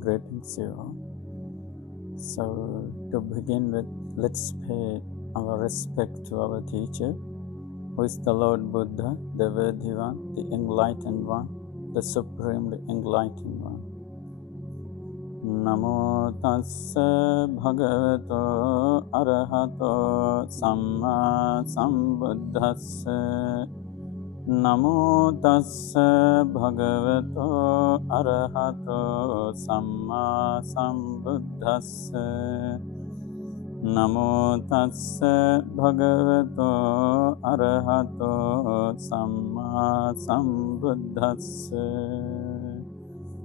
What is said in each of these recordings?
greetings to you all. So, to begin with, let's pay our respect to our teacher, who is the Lord Buddha, the Worthy One, the Enlightened One, the Supremely Enlightened One. Namo tassa bhagavato arahato samma sambuddhassa. Namo tassa bhagavato arahato samma sambuddhassa. Namo tassa bhagavato arahato samma sambuddhassa.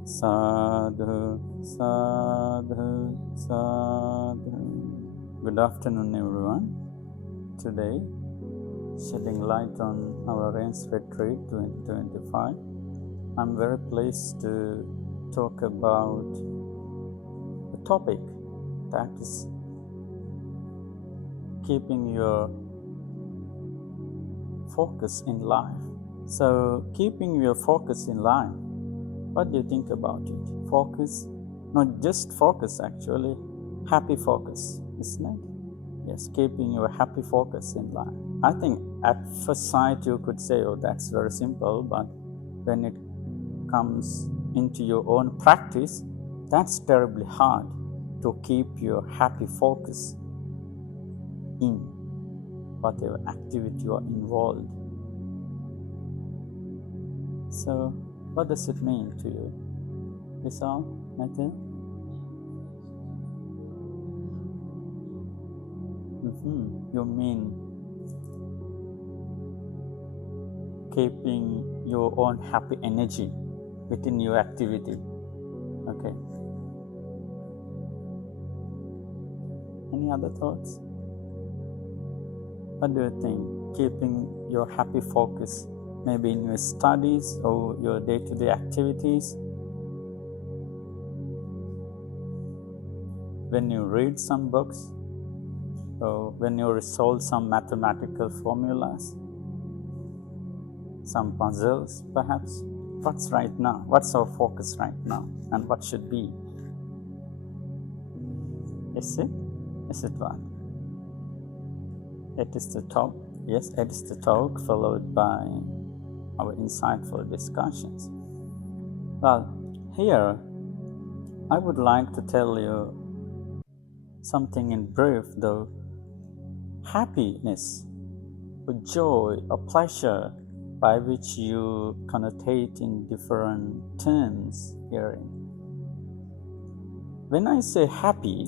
Sadhu, sadhu, sadhu. Good afternoon, everyone. Today, shedding light on our Rains Retreat 2025, I'm very pleased to talk about a topic that is keeping your focus in life. So, keeping your focus in life, what do you think about it? Focus, not just focus actually, happy focus, isn't it? Yes, keeping your happy focus in life. I think at first sight you could say, oh, that's very simple, but when it comes into your own practice, that's terribly hard to keep your happy focus in whatever activity you are involved. So, what does it mean to you? Is all, Matthew? You mean keeping your own happy energy within your activity. Okay. Any other thoughts? What do you think? Keeping your happy focus maybe in your studies or your day-to-day activities? When you read some books, or when you resolve some mathematical formulas, some puzzles perhaps. What's right now? What's our focus right now? And what should be? Is it? Is it what? It is the talk. Yes, it is the talk followed by our insightful discussions. Well, here I would like to tell you something in brief, though. Happiness, or joy, or pleasure, by which you connotate in different terms herein. When I say happy,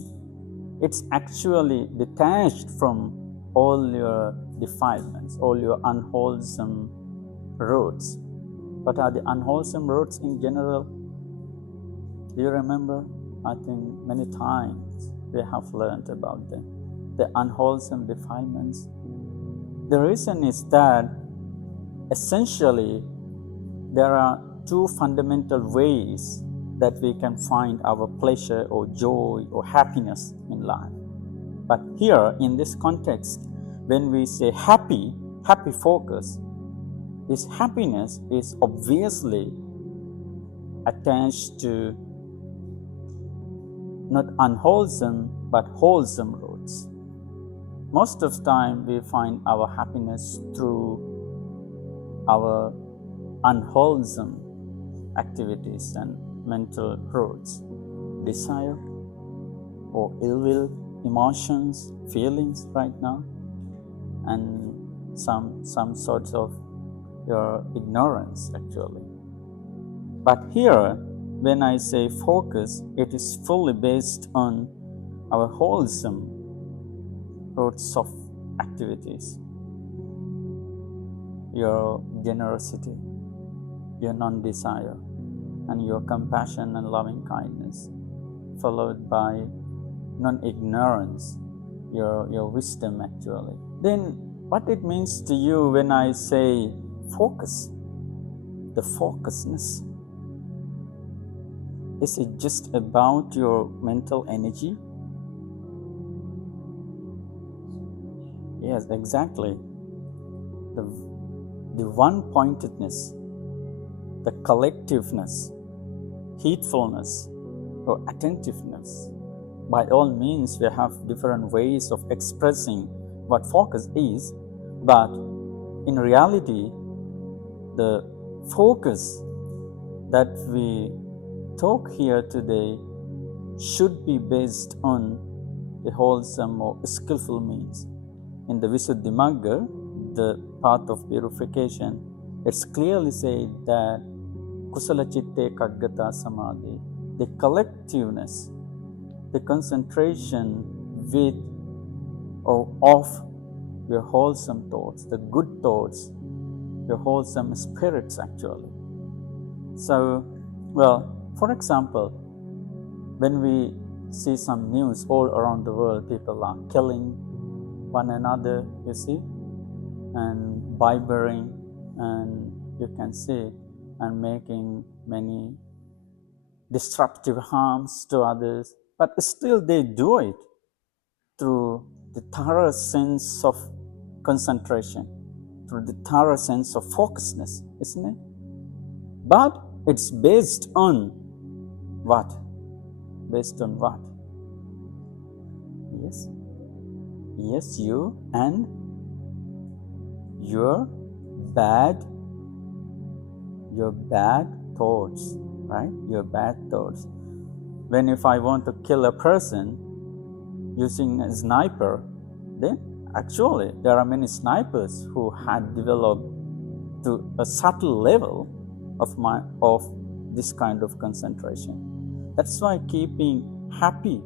it's actually detached from all your defilements, all your unwholesome roots. What are the unwholesome roots in general? Do you remember? I think many times we have learned about them. The unwholesome defilements. The reason is that essentially there are two fundamental ways that we can find our pleasure or joy or happiness in life. But here in this context, when we say happy focus, this happiness is obviously attached to not unwholesome but wholesome roots. Most of the time we find our happiness through our unwholesome activities and mental roots, desire or ill will, emotions, feelings right now, and some sorts of your ignorance actually. But here, when I say focus, it is fully based on our wholesome roots of activities. Your generosity, your non-desire, and your compassion and loving kindness, followed by non-ignorance, your wisdom actually. Then what it means to you when I say focus, the focusedness, is it just about your mental energy? Yes, exactly. The one-pointedness, the collectiveness, heedfulness, or attentiveness. By all means, we have different ways of expressing what focus is, but in reality, the focus that we talk here today should be based on a wholesome or skillful means. In the Visuddhimagga, the path of purification, it's clearly said that Kusala Chitte Kaggata Samadhi, the collectiveness, the concentration with or of your wholesome thoughts, the good thoughts, your wholesome spirits actually. So, for example, when we see some news all around the world, people are killing one another, you see, and barbering, and you can see, and making many disruptive harms to others, but still they do it through the thorough sense of concentration, through the thorough sense of focusedness, isn't it? But it's based on what? Based on what? Yes, you and your bad thoughts, right? Your bad thoughts. When if I want to kill a person using a sniper, then actually there are many snipers who had developed to a subtle level of this kind of concentration. That's why keeping happy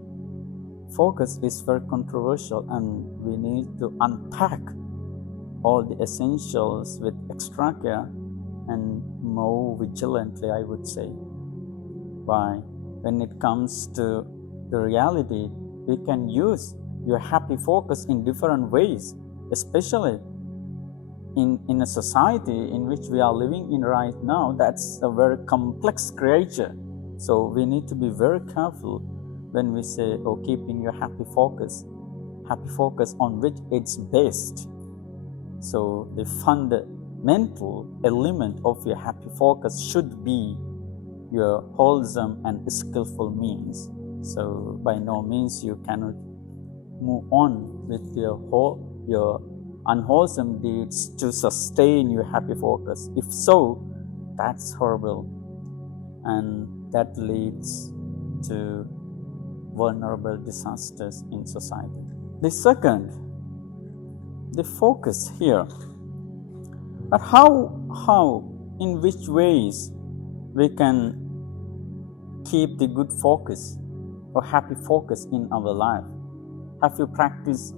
focus is very controversial, and we need to unpack all the essentials with extra care and more vigilantly, I would say. Why? When it comes to the reality, we can use your happy focus in different ways, especially in a society in which we are living in right now. That's a very complex creature. So we need to be very careful when we say, keeping your happy focus on which it's based. So the fundamental element of your happy focus should be your wholesome and skillful means. So by no means you cannot move on with your unwholesome deeds to sustain your happy focus. If so, that's horrible, and that leads to vulnerable disasters in society. The second, the focus here. But how, in which ways we can keep the good focus or happy focus in our life? Have you practiced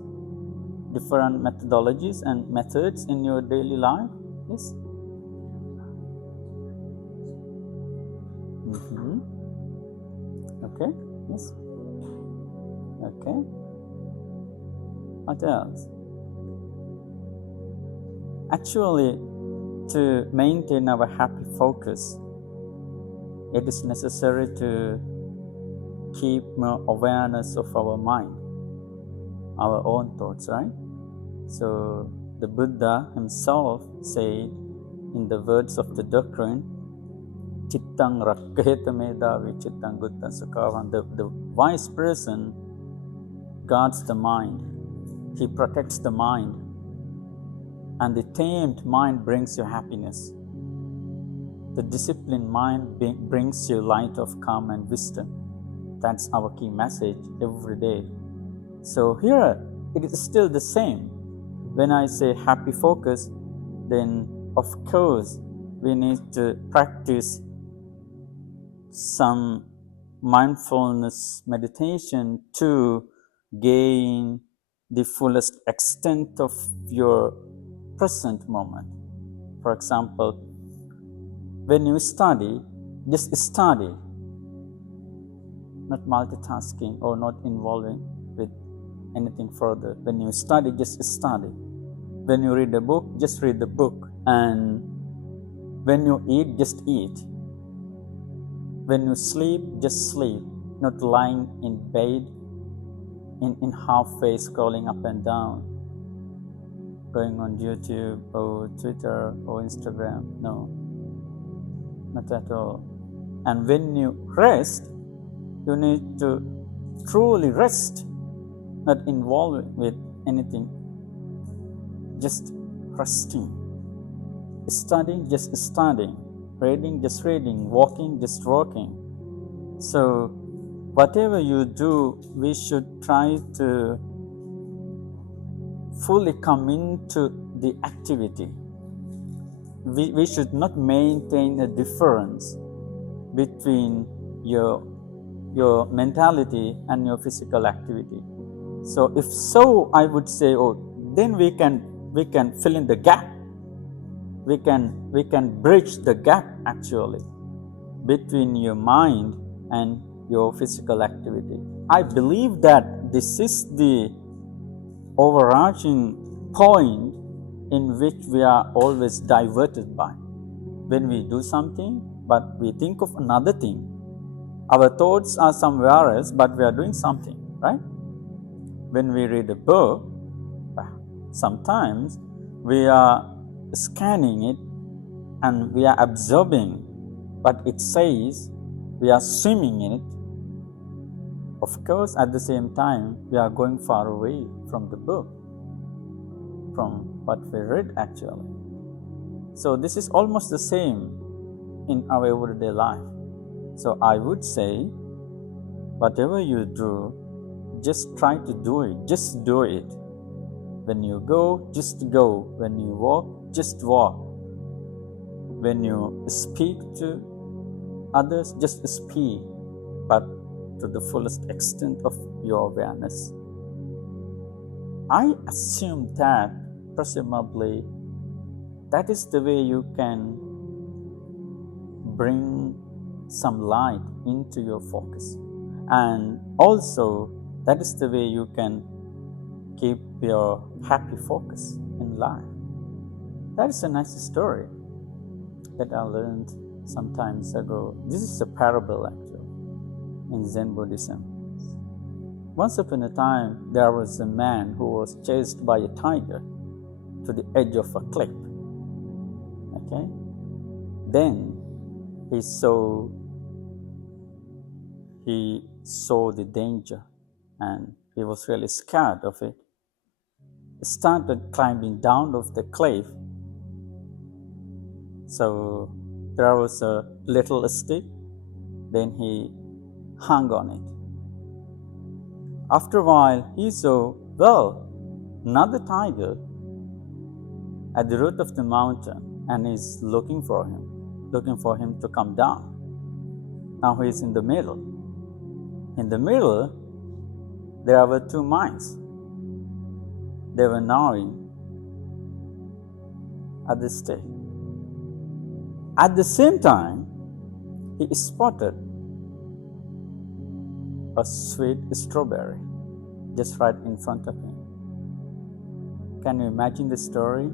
different methodologies and methods in your daily life? Yes? Okay, yes. Okay. What else? Actually, to maintain our happy focus, it is necessary to keep more awareness of our mind, our own thoughts, right? So the Buddha himself said in the words of the doctrine, Chittang rakketa medavi chittang gutta sukhavan. The wise person guards the mind. He protects the mind. And the tamed mind brings you happiness. The disciplined mind brings you light of calm and wisdom. That's our key message every day. So here, it is still the same. When I say happy focus, then of course, we need to practice some mindfulness meditation to gain the fullest extent of your present moment. For example, when you study, just study, not multitasking or not involving with anything further. When you study, just study. When you read a book, just read the book. And when you eat, just eat. When you sleep, just sleep, not lying in bed in half face, scrolling up and down, going on YouTube or Twitter or Instagram. No, not at all. And when you rest, You need to truly rest, not involved with anything, just resting. Studying, just studying. Reading, just reading. Walking, just walking. So, whatever you do, we should try to fully come into the activity. We should not maintain a difference between your mentality and your physical activity. So if so, I would say, then we can fill in the gap. We can bridge the gap actually between your mind and your physical activity. I believe that this is the overarching point in which we are always diverted by. When we do something, but we think of another thing. Our thoughts are somewhere else, but we are doing something, right? When we read a book, sometimes we are scanning it and we are absorbing what it says, we are swimming in it. Of course, at the same time, we are going far away from the book, from what we read actually. So this is almost the same in our everyday life. So I would say, whatever you do, just try to do it. Just do it. When you go, just go. When you walk, just walk. When you speak to others, just speak, but to the fullest extent of your awareness. I assume that presumably that is the way you can bring some light into your focus, and also that is the way you can keep your happy focus in life. That is a nice story that I learned some time ago. This is a parable actually in Zen Buddhism. Once upon a time, there was a man who was chased by a tiger to the edge of a cliff. Okay? Then he saw the danger and he was really scared of it. He started climbing down of the cliff. So there was a little stick, then he hung on it. After a while, he saw, another tiger at the root of the mountain and is looking for him to come down. Now he is in the middle. In the middle, there were two mice. They were gnawing at the stick. At the same time, he spotted a sweet strawberry just right in front of him. Can you imagine the story?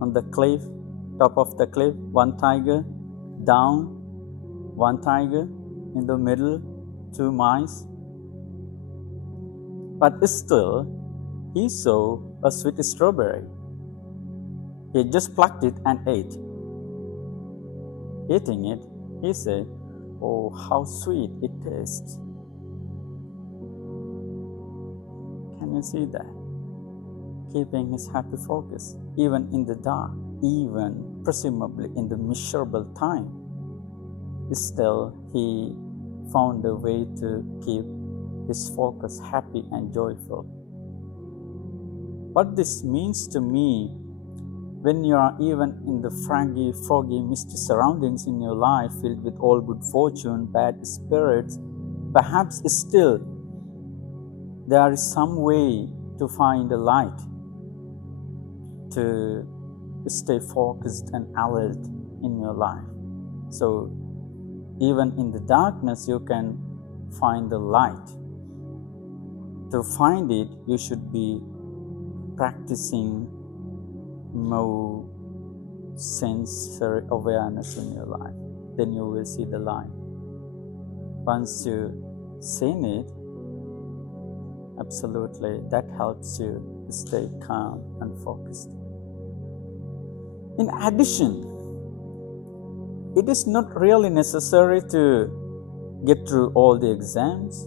On the cliff, top of the cliff, one tiger, down, one tiger, in the middle, two mice. But still, he saw a sweet strawberry. He just plucked it and ate. Eating it, he said, "Oh, how sweet it tastes." Can you see that? Keeping his happy focus, even in the dark, even presumably in the miserable time, still he found a way to keep his focus happy and joyful. What this means to me, when you are even in the foggy, misty surroundings in your life filled with all good fortune, bad spirits, perhaps still there is some way to find a light, to stay focused and alert in your life. So even in the darkness, you can find the light. To find it, you should be practicing more sensory awareness in your life. Then you will see the light. Once you seen it, absolutely, that helps you stay calm and focused. In addition, it is not really necessary to get through all the exams,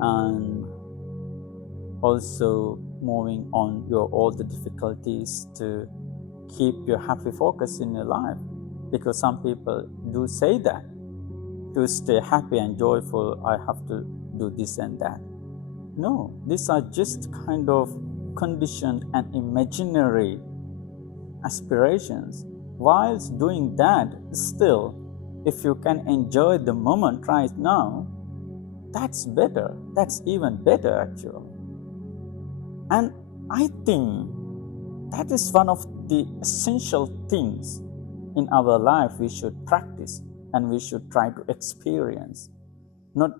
and also moving on your all the difficulties to keep your happy focus in your life. Because some people do say that to stay happy and joyful, I have to do this and that. No, these are just kind of conditioned and imaginary aspirations. Whilst doing that, still, if you can enjoy the moment right now, that's better. That's even better, actually. And I think that is one of the essential things in our life we should practice and we should try to experience. Not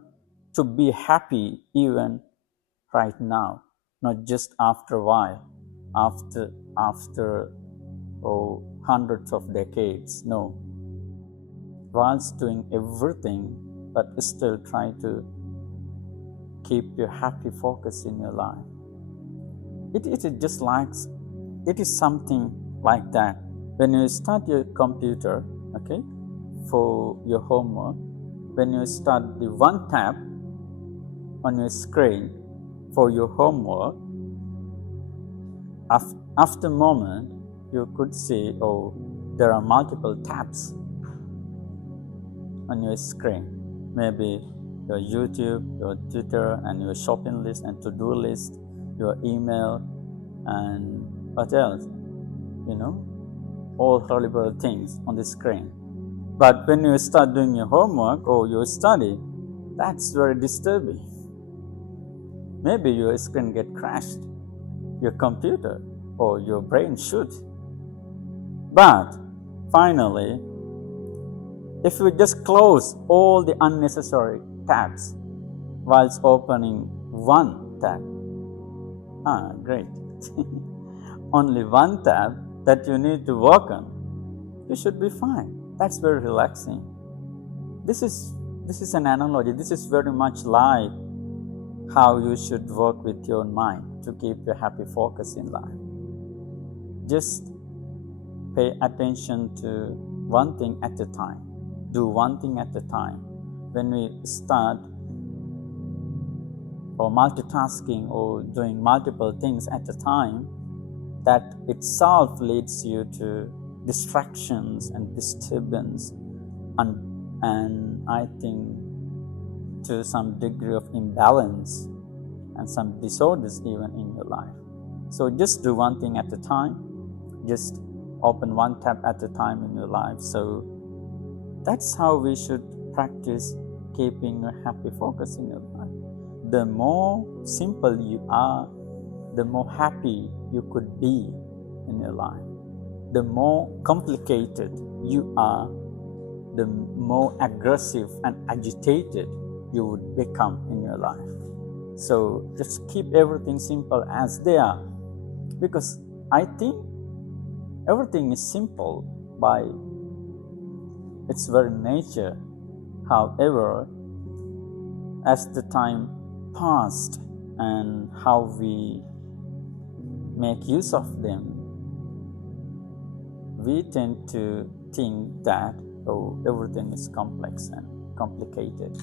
to be happy even right now, not just after a while, after hundreds of decades. No. Whilst doing everything, but still try to keep your happy focus in your life. It is just like, it is something like that. When you start your computer, okay, for your homework, when you start the one tab on your screen for your homework, after a moment, you could see, there are multiple tabs on your screen. Maybe your YouTube, your Twitter, and your shopping list and to-do list, your email, and what else? All horrible things on the screen. But when you start doing your homework or your study, that's very disturbing. Maybe your screen get crashed, your computer or your brain should. But finally, if you just close all the unnecessary tabs whilst opening one tab, great. Only one tab that you need to work on, you should be fine. That's very relaxing. This is an analogy. This is very much like how you should work with your mind to keep your happy focus in life. Just pay attention to one thing at a time. Do one thing at a time. When we start multitasking or doing multiple things at a time, that itself leads you to distractions and disturbance and I think to some degree of imbalance and some disorders even in your life. So just do one thing at a time. Just open one tab at a time in your life. So that's how we should practice keeping a happy focus in your life. The more simple you are, the more happy you could be in your life. The more complicated you are, the more aggressive and agitated you would become in your life. So just keep everything simple as they are, because I think everything is simple by its very nature. However, as the time passed and how we make use of them, we tend to think that everything is complex and complicated.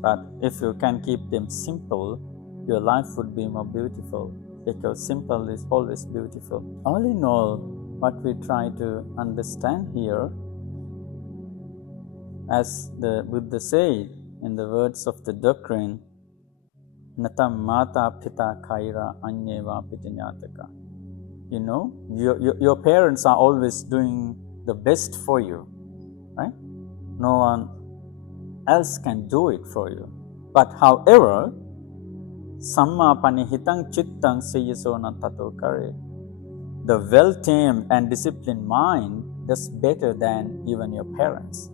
But if you can keep them simple, your life would be more beautiful, because simple is always beautiful. All in all, what we try to understand here, as the Buddha said in the words of the doctrine, Natam mata pita kaira anyeva pitanyataka. Your parents are always doing the best for you, right? No one else can do it for you. But however, samma panihitang chittang siyasona tato kare. The well-tamed and disciplined mind does better than even your parents.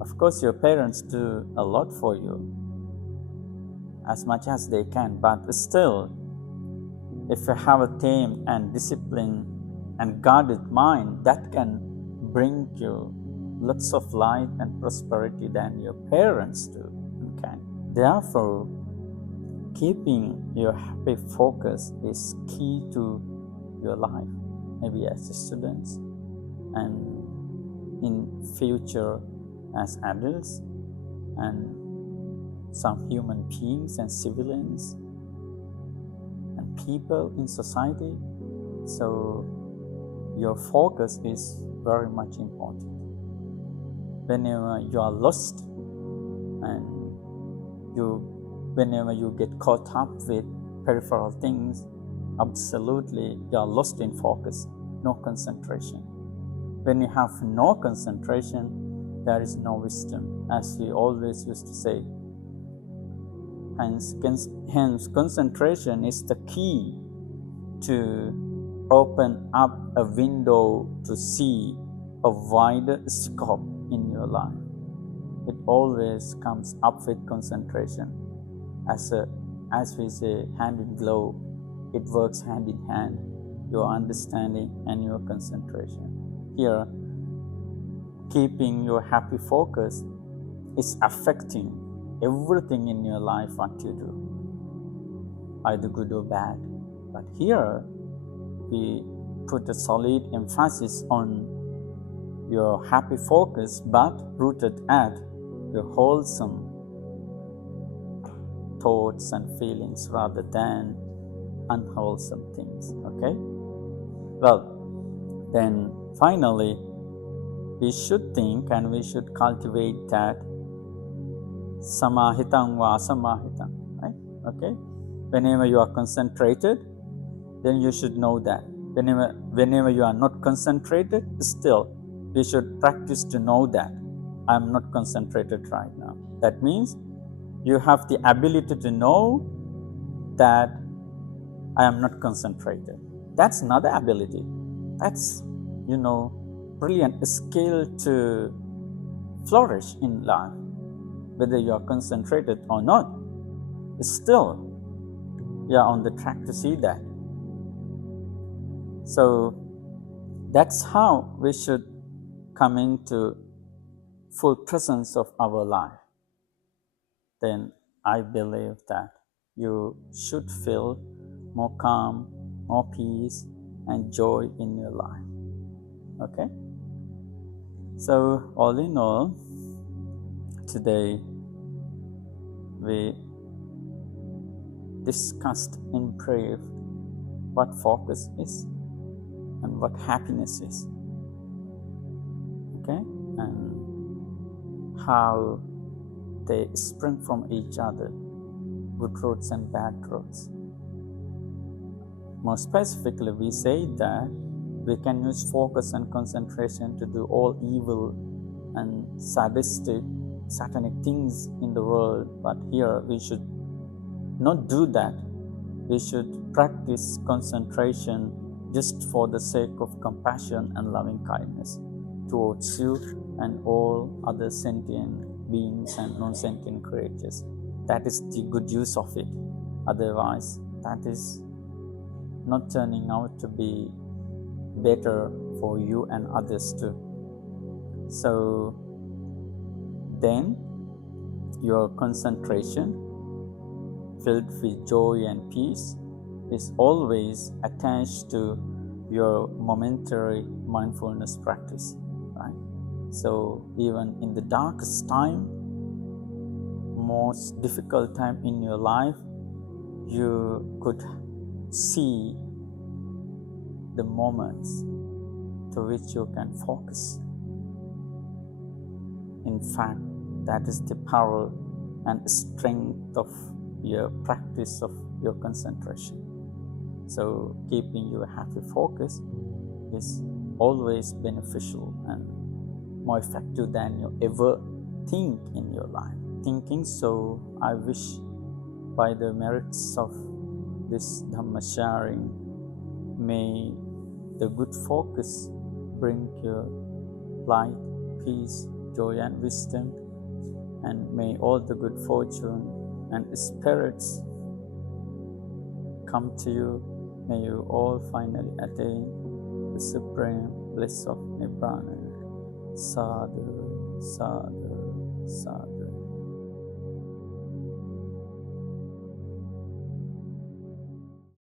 Of course, your parents do a lot for you, as much as they can, but still, if you have a tamed and disciplined and guarded mind, that can bring you lots of light and prosperity than your parents do and can. Therefore, keeping your happy focus is key to your life, maybe as a student and in future as adults and some human beings and civilians and people in society. So your focus is very much important. Whenever you are lost and whenever you get caught up with peripheral things, absolutely you are lost in focus, no concentration. When you have no concentration, there is no wisdom, as we always used to say. Hence concentration is the key to open up a window to see a wider scope in your life. It always comes up with concentration. As we say, hand in glove, it works hand in hand, your understanding and your concentration. Here, keeping your happy focus is affecting everything in your life, what you do, either good or bad. But here, we put a solid emphasis on your happy focus, but rooted at your wholesome thoughts and feelings rather than unwholesome things. Okay? Well, then finally, we should think and we should cultivate that samahitam va asamahitam, right? Okay? Whenever you are concentrated, then you should know that. Whenever you are not concentrated, still, we should practice to know that I am not concentrated right now. That means you have the ability to know that I am not concentrated. That's another ability. That's, brilliant skill to flourish in life. Whether you are concentrated or not, still, you are on the track to see that. So that's how we should come into full presence of our life. Then I believe that you should feel more calm, more peace, and joy in your life. Okay? So, all in all, today we discussed in brief what focus is and what happiness is. Okay? And how they spring from each other, good roads and bad roads. More specifically, we say that we can use focus and concentration to do all evil and satanic things in the world, but here we should not do that. We should practice concentration just for the sake of compassion and loving kindness towards you and all other sentient beings and non-sentient creatures. That is the good use of it. Otherwise, that is not turning out to be better for you and others too. So then your concentration filled with joy and peace is always attached to your momentary mindfulness practice, right? So even in the darkest time, most difficult time in your life, you could see the moments to which you can focus. In fact, that is the power and strength of your practice of your concentration. So keeping your happy focus is always beneficial and more effective than you ever think in your life. Thinking so, I wish by the merits of this Dhamma sharing, may the good focus bring you light, peace, joy and wisdom, and may all the good fortune and spirits come to you. May you all finally attain the supreme bliss of Nibbana. Sadhu, sadhu, sadhu.